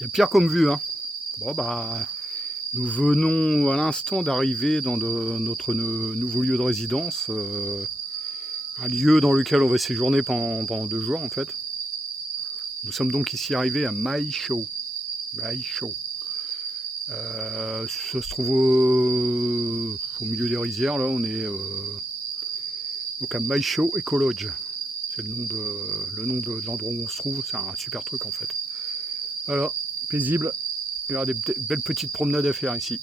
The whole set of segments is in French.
Il y a pire comme vue, hein. Bon, bah, nous venons à l'instant d'arriver dans notre nouveau lieu de résidence, un lieu dans lequel on va séjourner pendant 2 jours, en fait. Nous sommes donc ici arrivés à Maisho. Maisho. Ça se trouve au milieu des rizières, là, on est donc à Maisho Ecolodge. C'est le nom de l'endroit où on se trouve, c'est un super truc, en fait. Voilà, paisible. Il y aura des belles petites promenades à faire ici.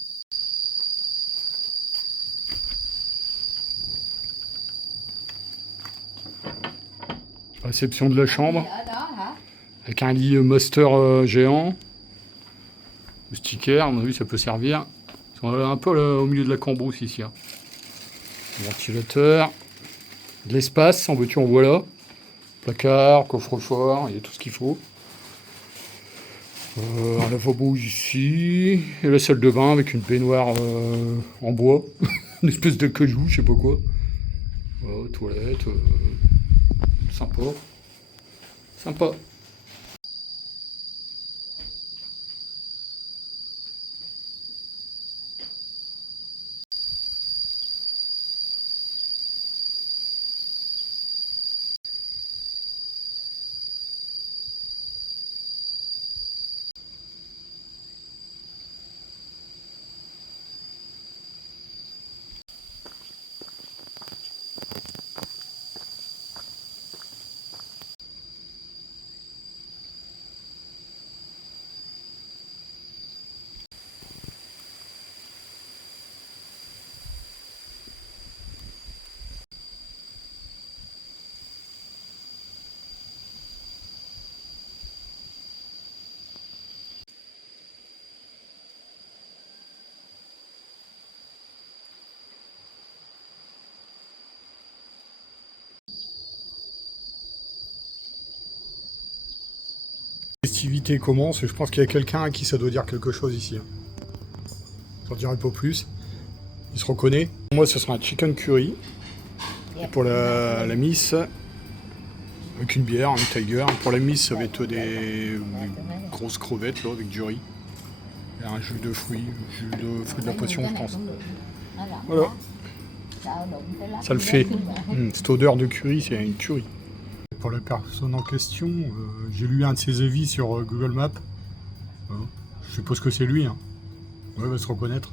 Réception de la chambre, avec un lit master géant. Le sticker, à mon avis, ça peut servir. On est un peu là, au milieu de la cambrousse ici. Hein. Ventilateur, de l'espace, en veux-tu, en voilà. Placard, coffre-fort, il y a tout ce qu'il faut. Un lavabo ici, et la salle de bain avec une baignoire en bois, une espèce de cajou, je sais pas quoi. Voilà, toilette, sympa. Sympa. La festivité commence et je pense qu'il y a quelqu'un à qui ça doit dire quelque chose ici. J'en dirai pas plus. Il se reconnaît. Moi, ce sera un chicken curry. Et pour la miss, avec une bière, un tiger. Pour la miss, ça va être des grosses crevettes là, avec du riz. Et un jus de fruits de la potion, je pense. Voilà, ça le fait. Cette odeur de curry, c'est une tuerie. Pour la personne en question, j'ai lu un de ses avis sur Google Maps. Je suppose que c'est lui. Hein. Ouais, il va se reconnaître.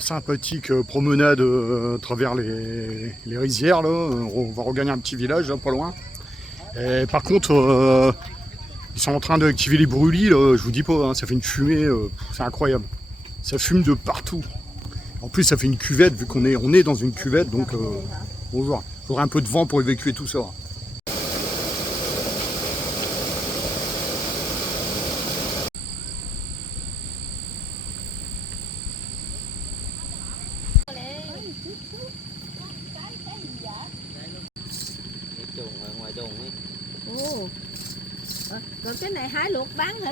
Sympathique promenade à travers les rizières là. On va regagner un petit village là, pas loin. Et par contre ils sont en train d'activer les brûlis là, je vous dis pas, hein, ça fait une fumée, c'est incroyable. Ça fume de partout. En plus ça fait une cuvette vu qu'on est dans une cuvette, donc bonjour. Il faudrait un peu de vent pour évacuer tout ça. Ồ, còn cái này hái luộc bán hả?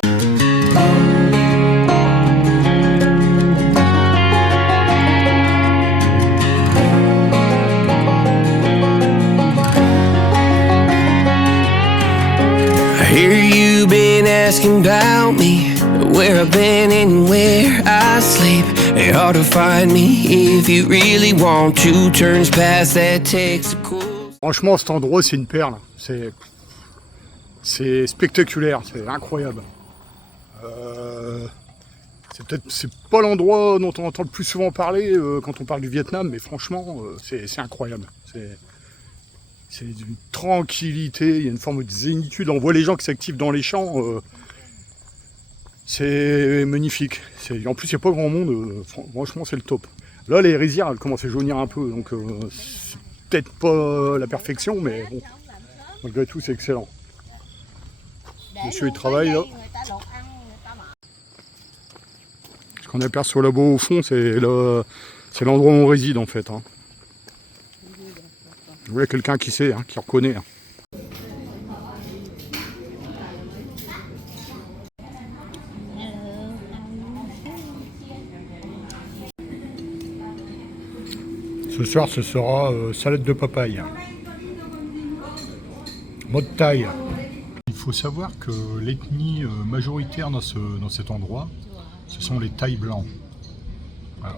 I hear you been asking about me, where I've been and where I sleep. It's hard to find me if you really want to. Turns past that takes a cool. Franchement, cet endroit, c'est une perle. C'est spectaculaire, c'est incroyable. C'est pas l'endroit dont on entend le plus souvent parler quand on parle du Vietnam, mais franchement, c'est incroyable. C'est d'une tranquillité, il y a une forme de zénitude. On voit les gens qui s'activent dans les champs. C'est magnifique. En plus, il n'y a pas grand monde. Franchement, c'est le top. Là, les rizières, elles commencent à jaunir un peu, donc c'est peut-être pas la perfection, mais bon, malgré tout, c'est excellent. Monsieur, il travaille là. Ce qu'on aperçoit là-bas au fond, c'est l'endroit où on réside en fait. Hein. Vous voyez quelqu'un qui sait, hein, qui reconnaît. Hein. Ce soir, ce sera salade de papaye. Mode thaï. Il faut savoir que l'ethnie majoritaire dans cet endroit, ce sont les Thaïs blancs. Voilà.